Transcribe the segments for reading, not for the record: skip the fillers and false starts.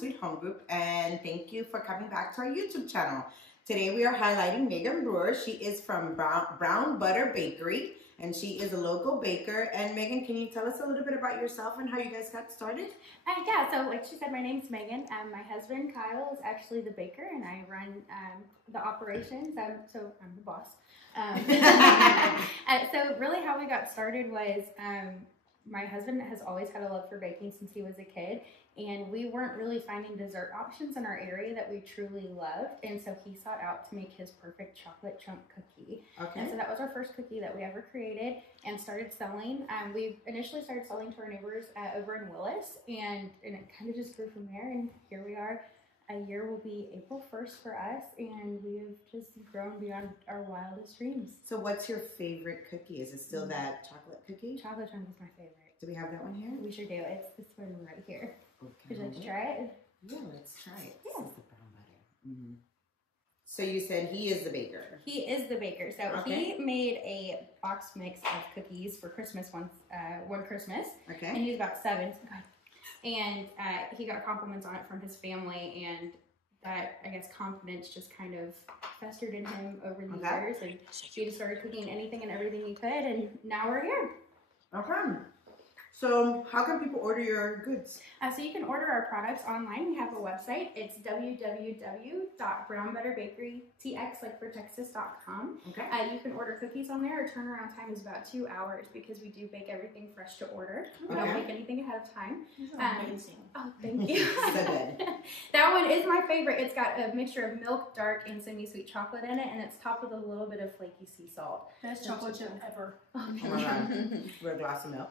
Sweet Home Group, and thank you for coming back to our YouTube channel. Today we are highlighting Megan Brewer. She is from Brown Butter Bakery, and she is a local baker. And Megan, can you tell us a little bit about yourself and how you guys got started? Yeah, so like she said, my name's Megan. My husband, Kyle, is actually the baker, and I run the operations. So I'm the boss. So really how we got started was my husband has always had a love for baking since he was a kid, and we weren't really finding dessert options in our area that we truly loved, and so he sought out to make his perfect chocolate chunk cookie. Okay. And so that was our first cookie that we ever created and started selling. We initially started selling to our neighbors over in Willis, and it kind of just grew from there, and here we are. A year will be April 1st for us, and we've just grown beyond our wildest dreams. So what's your favorite cookie? Is it still that chocolate cookie? Chocolate chunk is my favorite. Do we have that one here? We sure do. It's this one right here. Okay. Would you like to try it? Yeah, let's try it. Yeah. This is the brown butter. So you said he is the baker. He is the baker. So he made a box mix of cookies for Christmas one Christmas. Okay. And he was about 7. And he got compliments on it from his family, and that, I guess, confidence just kind of festered in him over the years, and he just started cooking anything and everything he could, and now we're here. Okay. So how can people order your goods? So you can order our products online. We have a website. It's www.brownbutterbakerytx, like for Texas.com. Okay. You can order cookies on there. Our turnaround time is about 2 hours because we do bake everything fresh to order. We don't make anything ahead of time. Amazing. Oh, thank you. So good. That one is my favorite. It's got a mixture of milk, dark, and semi-sweet chocolate in it, and it's topped with a little bit of flaky sea salt. Best chocolate chip ever. Oh, my God. We're a glass of milk.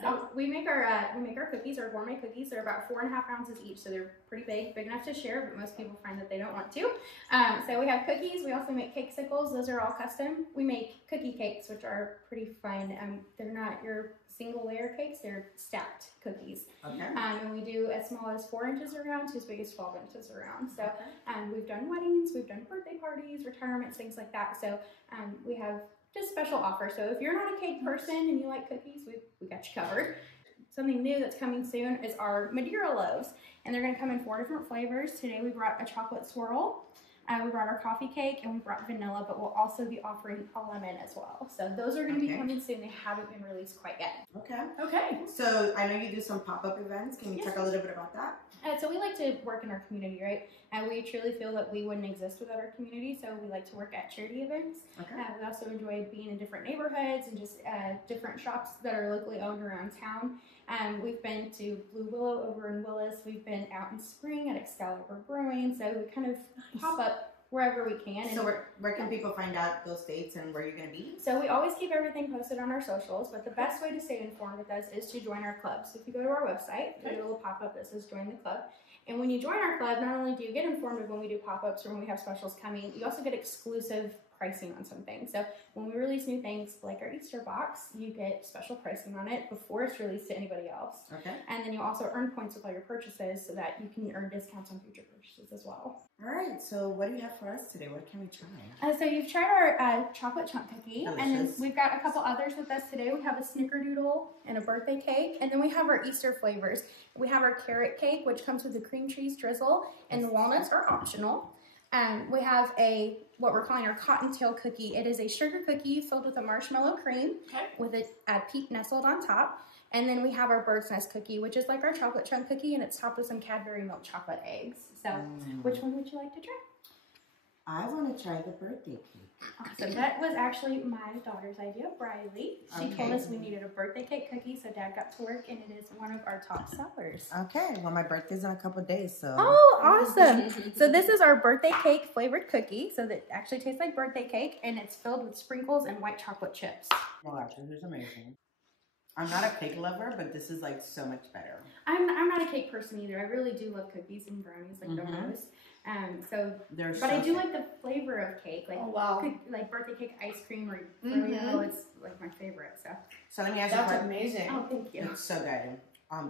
So we make our cookies, our gourmet cookies. They're about 4.5 ounces each, so they're pretty big enough to share, but most people find that they don't want to. So we have cookies. We also make cake sickles. Those are all custom. We make cookie cakes, which are pretty fun. They're not your single layer cakes. They're stacked cookies. Okay. And we do as small as 4 inches around to as big as 12 inches around. So we've done weddings, we've done birthday parties, retirements, things like that. So we have just special offers. So if you're not a cake person and you like cookies, we got you covered. Something new that's coming soon is our Madeira loaves, and they're going to come in 4 different flavors. Today we brought a chocolate swirl, we brought our coffee cake, and we brought vanilla, but we'll also be offering a lemon as well. So those are going to be coming soon. They haven't been released quite yet. Okay. So I know you do some pop-up events. Can you talk a little bit about that? So we like to work in our community, right? And we truly feel that we wouldn't exist without our community, so we like to work at charity events. We also enjoy being in different neighborhoods and just different shops that are locally owned around town. We've been to Blue Willow over in Willis. We've been out in Spring at Excalibur Brewing, so we kind of pop up wherever we can. So where can people find out those dates and where you're going to be? So we always keep everything posted on our socials, but the best way to stay informed with us is to join our club. So if you go to our website, there's a little pop-up that says join the club. And when you join our club, not only do you get informed of when we do pop-ups or when we have specials coming, you also get exclusive pricing on some things. So when we release new things like our Easter box, you get special pricing on it before it's released to anybody else. And then you also earn points with all your purchases so that you can earn discounts on future purchases as well. All right, so what do you have for us today? What can we try? So you've tried our chocolate chunk cookie. Delicious. And then we've got a couple others with us today. We have a snickerdoodle and a birthday cake. And then we have our Easter flavors. We have our carrot cake, which comes with a cream cheese drizzle, and the walnuts are optional. We have what we're calling our cottontail cookie. It is a sugar cookie filled with a marshmallow cream with a peat nestled on top. And then we have our bird's nest cookie, which is like our chocolate chunk cookie, and it's topped with some Cadbury milk chocolate eggs. So which one would you like to try? I want to try the birthday cake. Awesome. That was actually my daughter's idea, Briley. She told us we needed a birthday cake cookie, so Dad got to work, and it is one of our top sellers. Okay. Well, my birthday's in a couple of days, so. Oh, awesome. So this is our birthday cake flavored cookie. So that actually tastes like birthday cake, and it's filled with sprinkles and white chocolate chips. Well, actually, this is amazing. I'm not a cake lover, but this is like so much better. I'm not a cake person either. I really do love cookies and brownies, like the most. But I do like the flavor of cake, like like birthday cake ice cream or it's like my favorite. So let me ask you. That's amazing. Oh, thank you. It's so good.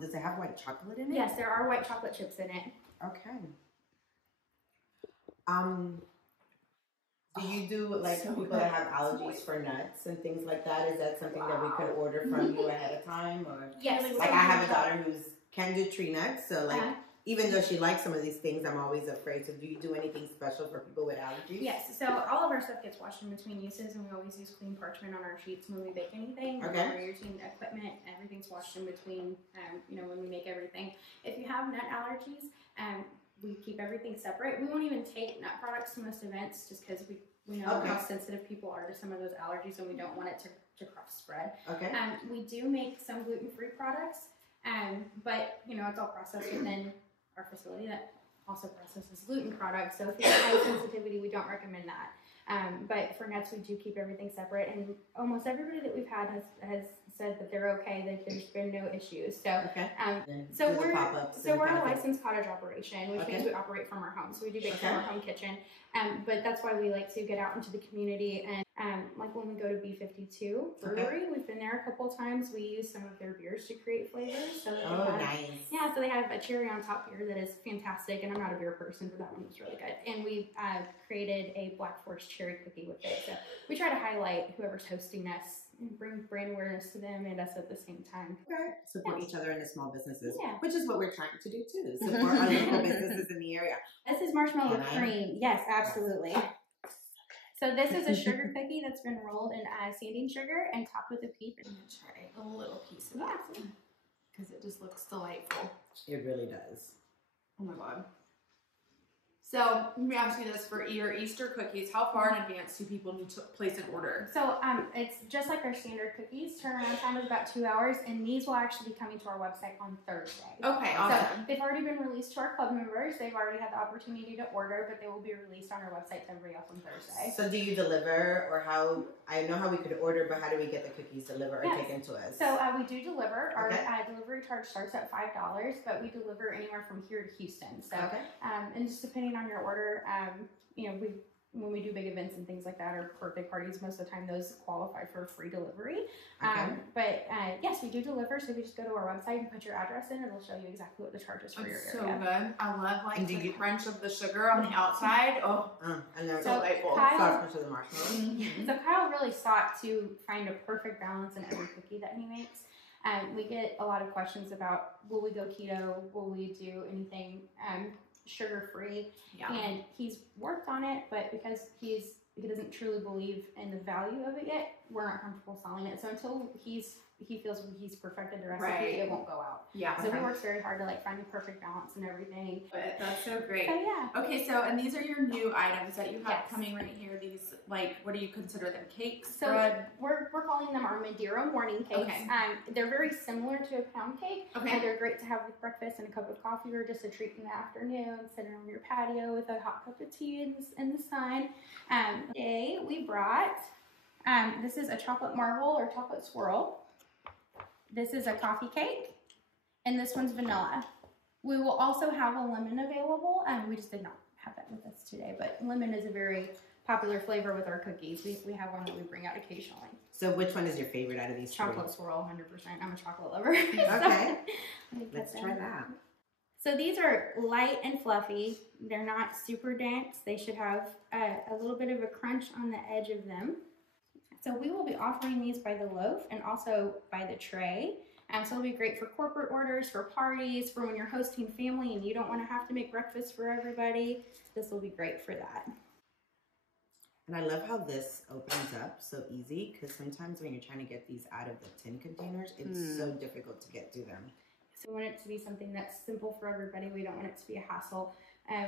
Does it have white chocolate in it? Yes, there are white chocolate chips in it. Okay. Do you do like people that have allergies for nuts and things like that? Is that something that we could order from you ahead of time, or yes? Like I have a daughter who's can't do tree nuts. So like, even though she likes some of these things, I'm always afraid. So do you do anything special for people with allergies? Yes. So all of our stuff gets washed in between uses, and we always use clean parchment on our sheets when we bake anything. Okay. When we're using equipment, everything's washed in between. When we make everything. If you have nut allergies, we keep everything separate. We won't even take nut products to most events, just because we know how sensitive people are to some of those allergies, and we don't want it to cross spread. Okay. We do make some gluten-free products, but it's all processed within our facility that also processes gluten products. So if you have high sensitivity, we don't recommend that. But for nuts, we do keep everything separate, and almost everybody that we've had has said that they're okay, that there's been no issues. So, we're a licensed cottage operation, which means we operate from our home. So we do bake from our home kitchen. But that's why we like to get out into the community, and like when we go to B52 Brewery, we've been there a couple of times. We use some of their beers to create flavors. So nice. Yeah, so they have a cherry on top beer that is fantastic, and I'm not a beer person, but that one was really good. And we created a Black Forest cherry cookie with it. So we try to highlight whoever's hosting us and bring brand awareness to them and us at the same time. Okay. Support each other in the small businesses, Yeah. which is what we're trying to do too. Support our local businesses in the area. This is marshmallow with cream. Yes, absolutely. So this is a sugar cookie that's been rolled in sanding sugar and topped with a peach. I'm gonna try a little piece of that because it just looks delightful. It really does. Oh my god. So let me ask you this: for your Easter cookies, how far in advance do people need to place an order? So it's just like our standard cookies. Turnaround time is about 2 hours, and these will actually be coming to our website on Thursday. Okay, awesome. So they've already been released to our club members. They've already had the opportunity to order, but they will be released on our website to everybody else on Thursday. So do you deliver, or how? I know how we could order, but how do we get the cookies delivered or taken to us? So we do deliver. Our delivery charge starts at $5, but we deliver anywhere from here to Houston. So and just depending on your order, when we do big events and things like that, or birthday parties, most of the time those qualify for free delivery. But yes, we do deliver. So if you just go to our website and put your address in, it'll show you exactly what the charge is for your area. So good. I love the crunch of the sugar on the outside. And then delightful. Softness of the marshmallow. Mm-hmm. So Kyle really sought to find a perfect balance in every cookie that he makes. We get a lot of questions about, will we go keto? Will we do anything sugar-free? And he's worked on it, but because he doesn't truly believe in the value of it yet, we're not comfortable selling it. So until he feels he's perfected the recipe, it won't go out. So he works very hard to find the perfect balance and everything. But that's so great. So yeah. Okay, so and these are your new items that you have coming right here. These what do you consider them? Cakes? So bread? we're calling them our Madeira morning cakes. Okay. They're very similar to a pound cake. Okay. They're great to have with breakfast and a cup of coffee, or just a treat in the afternoon, sitting on your patio with a hot cup of tea in the sun. Today we brought this is a chocolate marble or chocolate swirl. This is a coffee cake, and this one's vanilla. We will also have a lemon available, and we just did not have that with us today, but lemon is a very popular flavor with our cookies. We have one that we bring out occasionally. So which one is your favorite out of these Chocolate swirl, 100%. I'm a chocolate lover. Okay. Let's try that. So these are light and fluffy. They're not super dense. They should have a little bit of a crunch on the edge of them. So we will be offering these by the loaf and also by the tray. So it'll be great for corporate orders, for parties, for when you're hosting family and you don't want to have to make breakfast for everybody. This will be great for that. And I love how this opens up so easy, because sometimes when you're trying to get these out of the tin containers, it's so difficult to get to them. So we want it to be something that's simple for everybody. We don't want it to be a hassle.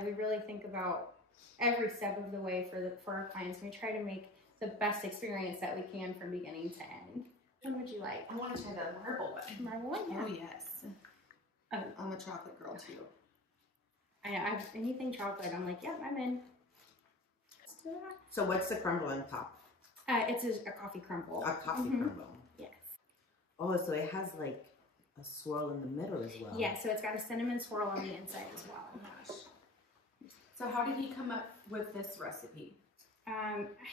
We really think about every step of the way for our clients. We try to make the best experience that we can from beginning to end. What would you like? I want to try the marble one. Marble one? Yeah. Oh, yes. Oh, I'm a chocolate girl, too. I know. Anything chocolate, I'm like, yep, I'm in. Let's do that. So what's the crumble on top? It's a coffee crumble. A coffee crumble. Yes. Oh, so it has a swirl in the middle as well. Yeah, so it's got a cinnamon swirl on the inside as well. Oh, gosh. So how did he come up with this recipe?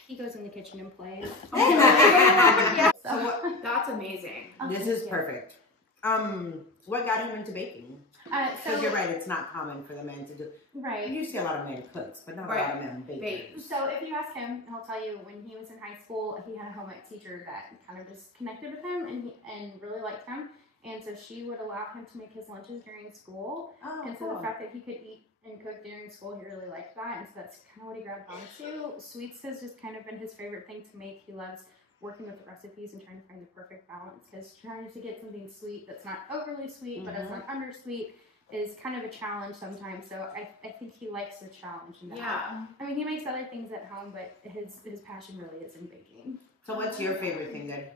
He goes in the kitchen and plays. Yeah. So that's amazing. This is perfect. What got him into baking? Because you're right, it's not common for the men to do. Right. You see a lot of men cooks, but not a lot of men bake. So if you ask him, he'll tell you when he was in high school, he had a home ec teacher that kind of just connected with him and really liked him. And so she would allow him to make his lunches during school. Oh, And so cool. the fact that he could eat and cook during school, he really liked that. And so that's kind of what he grabbed onto. Sweets has just kind of been his favorite thing to make. He loves working with the recipes and trying to find the perfect balance, because trying to get something sweet that's not overly sweet but is not undersweet is kind of a challenge sometimes. So I think he likes the challenge in that. Yeah. I mean, he makes other things at home, but his passion really is in baking. So what's your favorite thing then?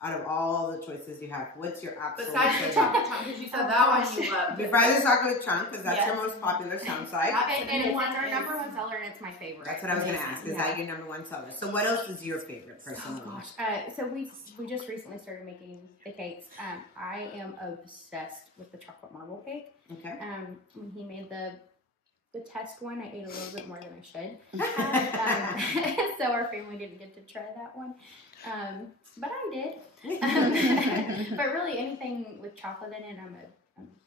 Out of all the choices you have, what's your absolute Besides the favorite? chocolate chunk, because you said that one you loved. Besides the chocolate chunk, because that's your Yes. most popular, sounds like. And it's our number one seller, and it's my favorite. That's what I was going to ask. Is that your number one seller? So what else is your favorite personally? Oh gosh. So we just recently started making the cakes. I am obsessed with the chocolate marble cake. Okay. When he made the test one, I ate a little bit more than I should. So our family didn't get to try that one. But I did. But really, anything with chocolate in it, I'm a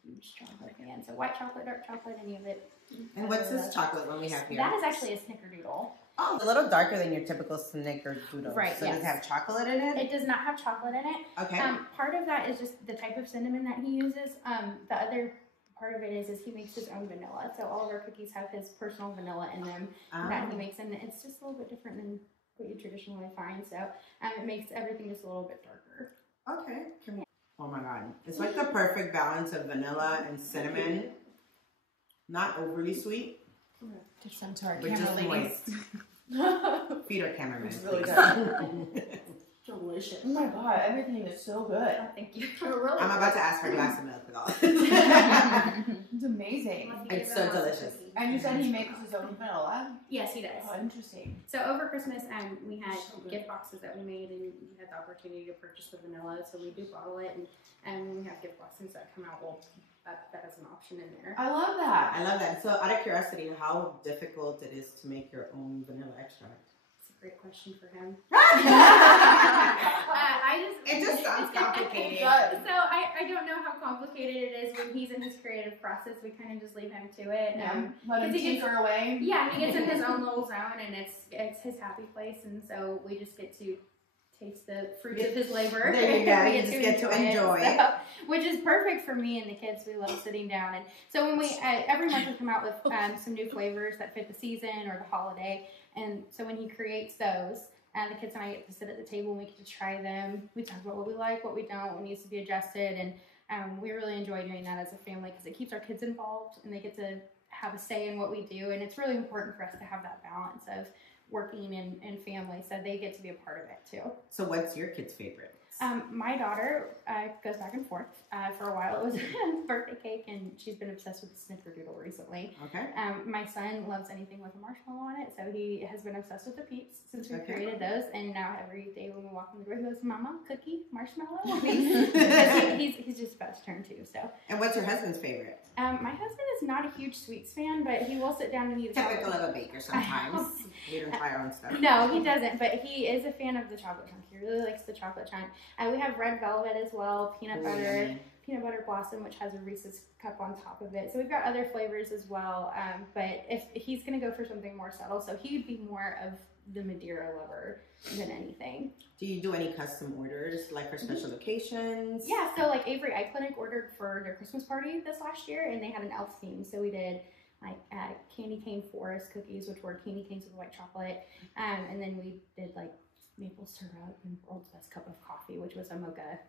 huge chocolate fan. So white chocolate, dark chocolate, any of it. And what's this chocolate one we have here? That is actually a snickerdoodle. Oh, a little darker than your typical snickerdoodle. Right, So does it yes. have chocolate in it? It does not have chocolate in it. Okay. Part of that is just the type of cinnamon that he uses. The other part of it is he makes his own vanilla. So all of our cookies have his personal vanilla in them that he makes, and it's just a little bit different than what you traditionally find. So it makes everything just a little bit darker. Okay. Oh my god. It's like the perfect balance of vanilla and cinnamon. Not overly sweet, Just send to our but just camera ladies. moist. Feed our cameraman. It's really please. Delicious. Oh my god, everything is so good. Oh, thank you. Really? I'm about to ask for a glass of milk with all. It's amazing. It's so delicious. And you said he makes his own vanilla? Yes, he does. Oh, interesting. So over Christmas, we had gift boxes that we made, and you had the opportunity to purchase the vanilla. So we do bottle it, and when we have gift boxes that come out, we'll that as an option in there. I love that. I love that. So out of curiosity, how difficult it is to make your own vanilla extract? It's a great question for him. It just sounds complicated. It does. So I don't know how complicated it is when he's in his creative process. We kind of just leave him to it. Let him because he tinker away. Yeah, he gets in his own little zone, and it's his happy place, and so we just get to taste the fruits of his labor. There you go. We You just get to enjoy it. So, which is perfect for me and the kids. We love sitting down, and so when we every month we come out with some new flavors that fit the season or the holiday, and so when he creates those. And the kids and I get to sit at the table and we get to try them. We talk about what we like, what we don't, what needs to be adjusted. And we really enjoy doing that as a family because it keeps our kids involved and they get to have a say in what we do. And it's really important for us to have that balance of working and family so they get to be a part of it too. So what's your kid's favorite? My daughter goes back and forth. For a while it was birthday cake, and she's been obsessed with the snickerdoodle recently. Okay. My son loves anything with a marshmallow on it, so he has been obsessed with the Peeps since we Okay. created those. And now every day when we walk in the door, he goes, "Mama, cookie, marshmallow." Because he's just about to turn 2. So. And what's your husband's favorite? My husband is not a huge sweets fan, but he will sit down and eat a Typical chocolate. of a baker sometimes. We don't try our own stuff. No, he doesn't, but he is a fan of the chocolate chunk. He really likes the chocolate chunk. We have red velvet as well, peanut butter blossom, which has a Reese's cup on top of it. So we've got other flavors as well. But if he's going to go for something more subtle, so he would be more of the Madeira lover than anything. Do you do any custom orders, like for special occasions? Yeah, so like Avery Eye Clinic ordered for their Christmas party this last year, and they had an elf theme. So we did like candy cane forest cookies, which were candy canes with white chocolate. And then we did like maple syrup and world's best cup of coffee, which was a mocha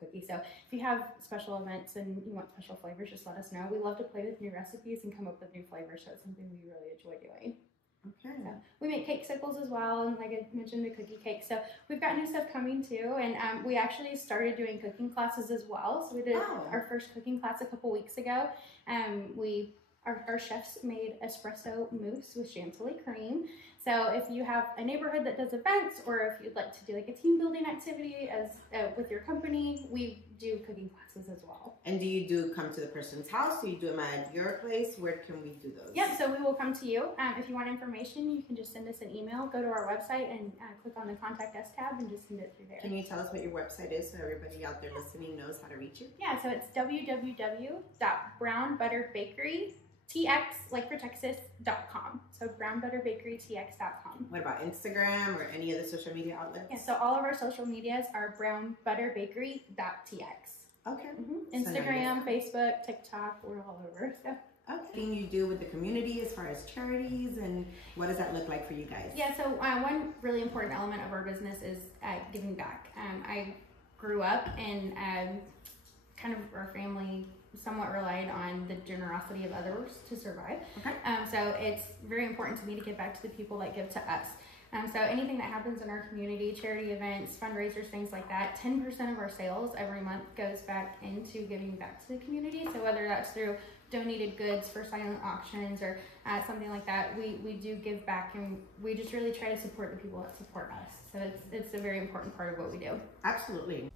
cookie. So if you have special events and you want special flavors, just let us know. We love to play with new recipes and come up with new flavors, so it's something we really enjoy doing. Okay. So we make cake sickles as well, and like I mentioned, the cookie cake. So we've got new stuff coming too, and we actually started doing cooking classes as well. So we did our first cooking class a couple weeks ago. Our chefs made espresso mousse with chantilly cream. So if you have a neighborhood that does events, or if you'd like to do like a team building activity as with your company, we do cooking classes as well. And do you come to the person's house? Do you do them at your place? Where can we do those? Yep, so we will come to you. If you want information, you can just send us an email, go to our website, and click on the Contact Us tab and just send it through there. Can you tell us what your website is so everybody out there listening knows how to reach you? Yeah, so it's www.brownbutterbakerytx, like for Texas.com. So brownbutterbakerytx.com. What about Instagram or any other social media outlets? Yeah, so all of our social medias are brownbutterbakery.tx. Okay. Instagram, Facebook, TikTok, we're all over. So. Okay. What can you do with the community as far as charities, and what does that look like for you guys? Yeah, so one really important element of our business is giving back. I grew up and kind of our family somewhat relied on the generosity of others to survive. Okay. So it's very important to me to give back to the people that give to us. So anything that happens in our community, charity events, fundraisers, things like that, 10% of our sales every month goes back into giving back to the community. So whether that's through donated goods for silent auctions or something like that, we do give back, and we just really try to support the people that support us. So it's a very important part of what we do. Absolutely.